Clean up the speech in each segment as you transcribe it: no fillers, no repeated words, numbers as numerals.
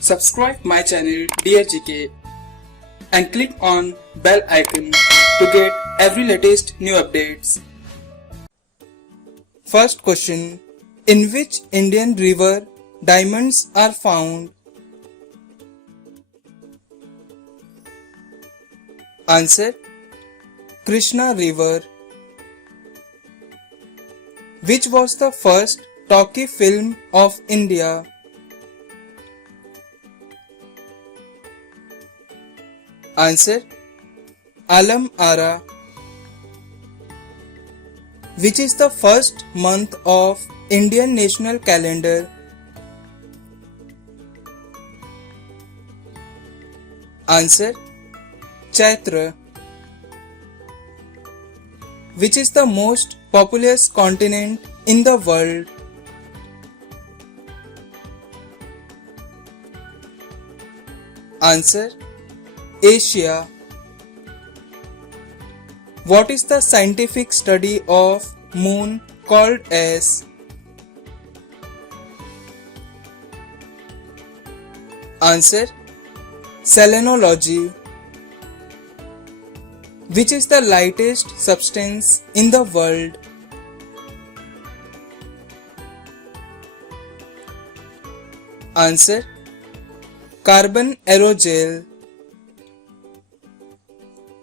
Subscribe my channel Dear GK and click on bell icon to get every latest new updates. First question. In which Indian river diamonds are found? Answer. Krishna River. Which was the first talkie film of India? Answer. Alam Ara. Which is the first month of Indian national calendar? Answer. Chaitra. Which is the most populous continent in the world? Answer. Asia. What is the scientific study of moon called as? Answer. Selenology. Which is the lightest substance in the world? Answer. Carbon aerogel.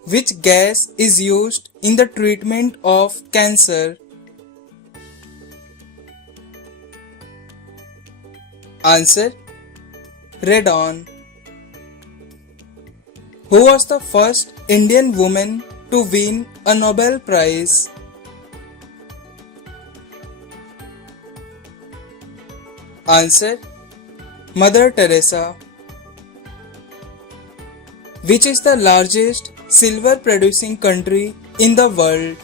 Which gas is used in the treatment of cancer? Answer. Radon. Who was the first Indian woman to win a Nobel Prize? Answer. Mother Teresa. Which is the largest silver producing country in the world?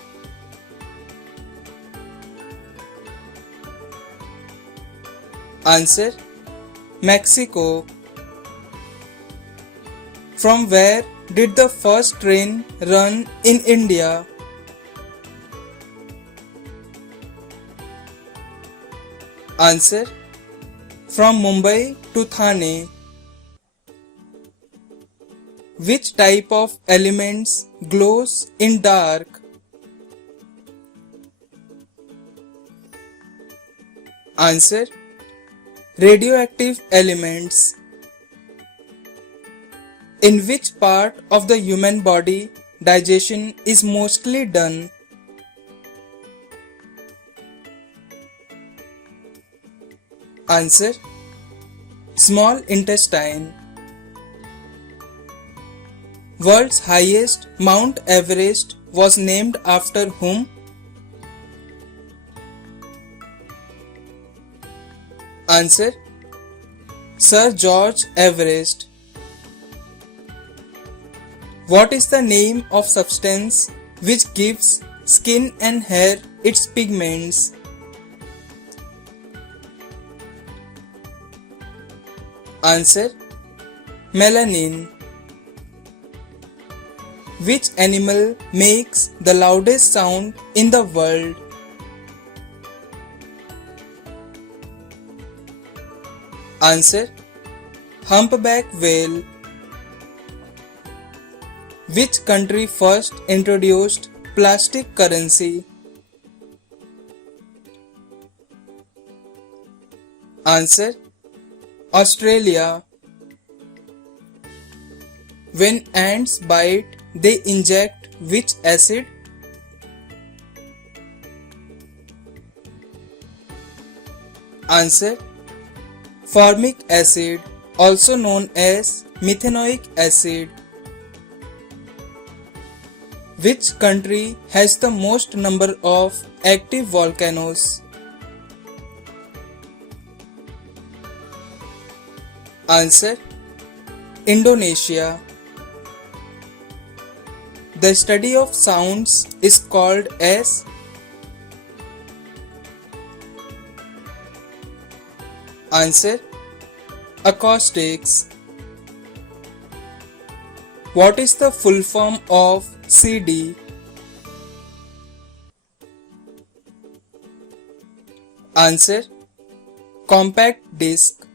Answer. Mexico. From where did the first train run in India? Answer. From Mumbai to Thane. Which type of elements glows in dark? Answer. Radioactive elements. In which part of the human body digestion is mostly done? Answer. Small intestine. World's highest Mount Everest was named after whom? Answer. Sir George Everest. What is the name of substance which gives skin and hair its pigments? Answer. Melanin. Which animal makes the loudest sound in the world? Answer. Humpback whale. Which country first introduced plastic currency? Answer. Australia. When ants bite, they inject which acid? Answer. Formic acid, also known as methanoic acid. Which country has the most number of active volcanoes? Answer. Indonesia. The study of sounds is called as? Answer. Acoustics. What is the full form of CD? Answer. Compact disc.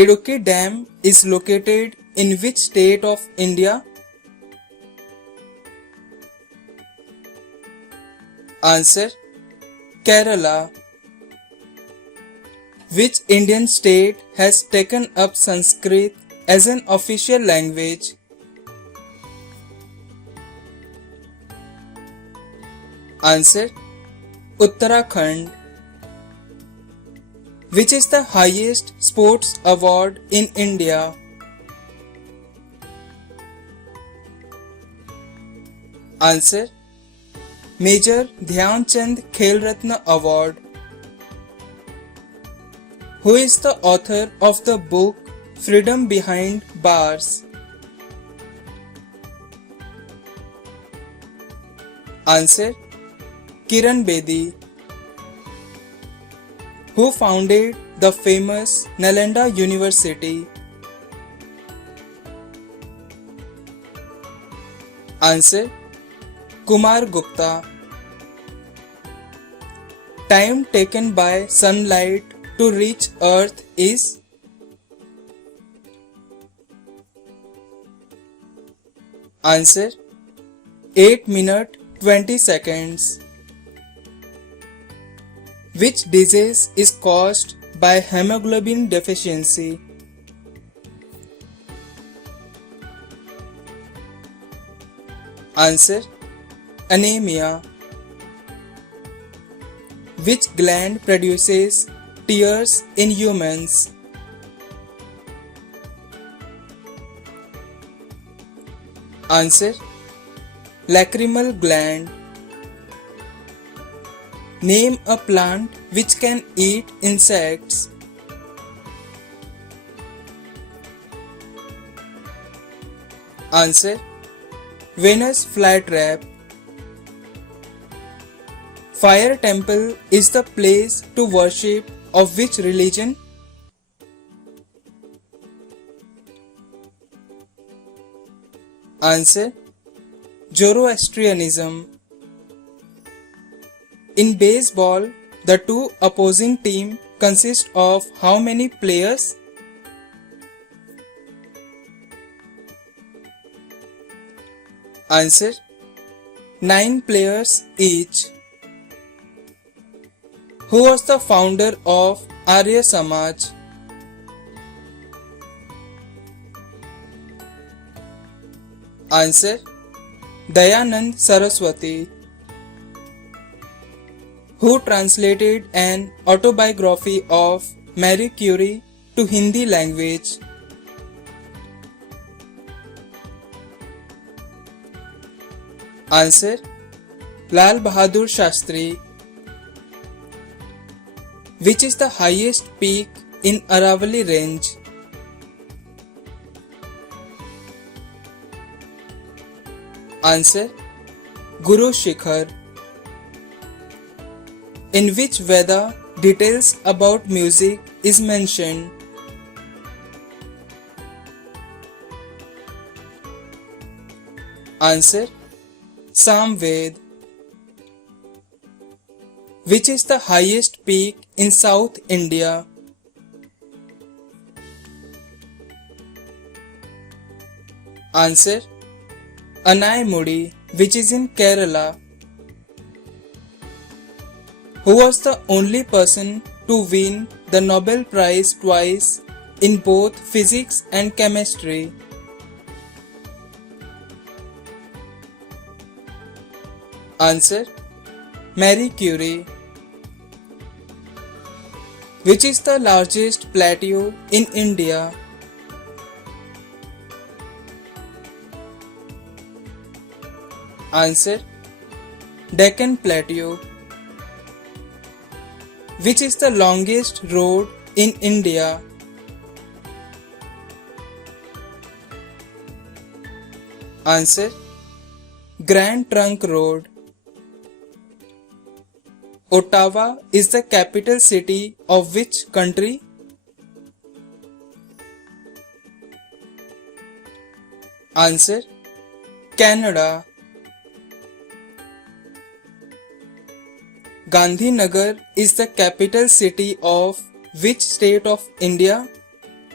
Idukki Dam is located in which state of India? Answer: Kerala. Which Indian state has taken up Sanskrit as an official language? Answer: Uttarakhand. Which is the highest sports award in India? Answer: Major Dhyan Chand Khel Ratna Award. Who is the author of the book Freedom Behind Bars? Answer: Kiran Bedi. Who founded the famous Nalanda University? Answer: Kumar Gupta. Time taken by sunlight to reach Earth is? Answer: 8 minutes 20 seconds. Which disease is caused by hemoglobin deficiency? Answer: Anemia. Which gland produces tears in humans? Answer: Lacrimal gland. Name a plant which can eat insects. Answer: Venus flytrap. Fire temple is the place to worship of which religion? Answer: Zoroastrianism. In baseball, the two opposing teams consist of how many players? Answer: 9 players each. Who was the founder of Arya Samaj? Answer: Dayanand Saraswati. Who translated an autobiography of Marie Curie to Hindi language? Answer: Lal Bahadur Shastri. Which is the highest peak in Aravalli range? Answer: Guru Shikhar. In which Veda details about music is mentioned? Answer: Samved. Which is the highest peak in South India? Answer: Anaimudi, which is in Kerala. Who was the only person to win the Nobel Prize twice in both physics and chemistry? Answer: Marie Curie. Which is the largest plateau in India? Answer: Deccan Plateau. Which is the longest road in India? Answer: Grand Trunk Road. Ottawa is the capital city of which country? Answer: Canada. Gandhinagar is the capital city of which state of India?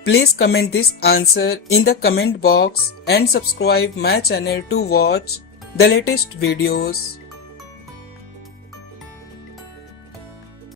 Please comment this answer in the comment box and subscribe my channel to watch the latest videos.